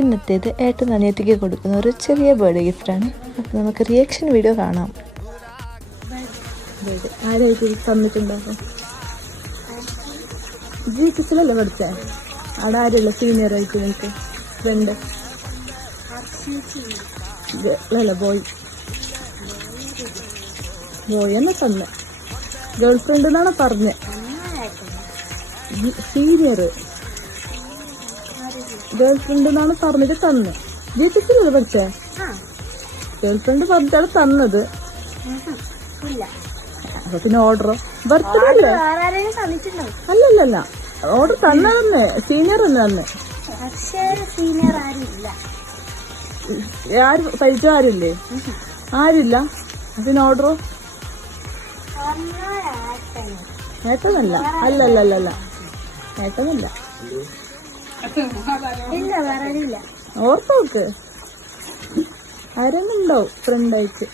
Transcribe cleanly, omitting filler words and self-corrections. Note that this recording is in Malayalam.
ഇന്നത്തേത് ഏട്ടൻ അനിയത്തിക്ക് കൊടുക്കുന്ന ഒരു ചെറിയ ബർത്ത്ഡേ ഗിഫ്റ്റാണ്. അപ്പോൾ നമുക്ക് റിയാക്ഷൻ വീഡിയോ കാണാം. ആരായിട്ട് തന്നിട്ടുണ്ടാകും? ജീവിതത്തിലല്ലേ പഠിച്ചേ? അവിടെ ആരല്ല സീനിയർ ആയിട്ട് നിങ്ങൾക്ക് ഫ്രണ്ട്? അല്ല ബോയ് എന്നാ തന്നെ ഗേൾ ഫ്രണ്ട് എന്നാണ് പറഞ്ഞത്. സീനിയർ ഗേൾ ഫ്രണ്ട് എന്നാണ് പറഞ്ഞിട്ട് തന്നെ. ജീവിതത്തിലല്ലേ പഠിച്ചേ? ഗേൾ ഫ്രണ്ട് പറഞ്ഞിട്ടാണ് തന്നത്. അപ്പൊ പിന്നെ ഓർഡറോ? ബർത്ത്ഡേ അല്ലേ? അല്ലല്ല ഓർഡർ തന്നതന്നെ സീനിയർ തന്നെ തന്നെ. ആര് പരിചയം ആരില്ലേ? ആരില്ല. പിന്നെ ഓർഡറോ? ഏട്ടനല്ല. അല്ലല്ല ഏട്ടനല്ല. ഓർത്ത് നോക്ക്. ആരെങ്കിലും ഉണ്ടാവും ഫ്രണ്ടായിട്ട്.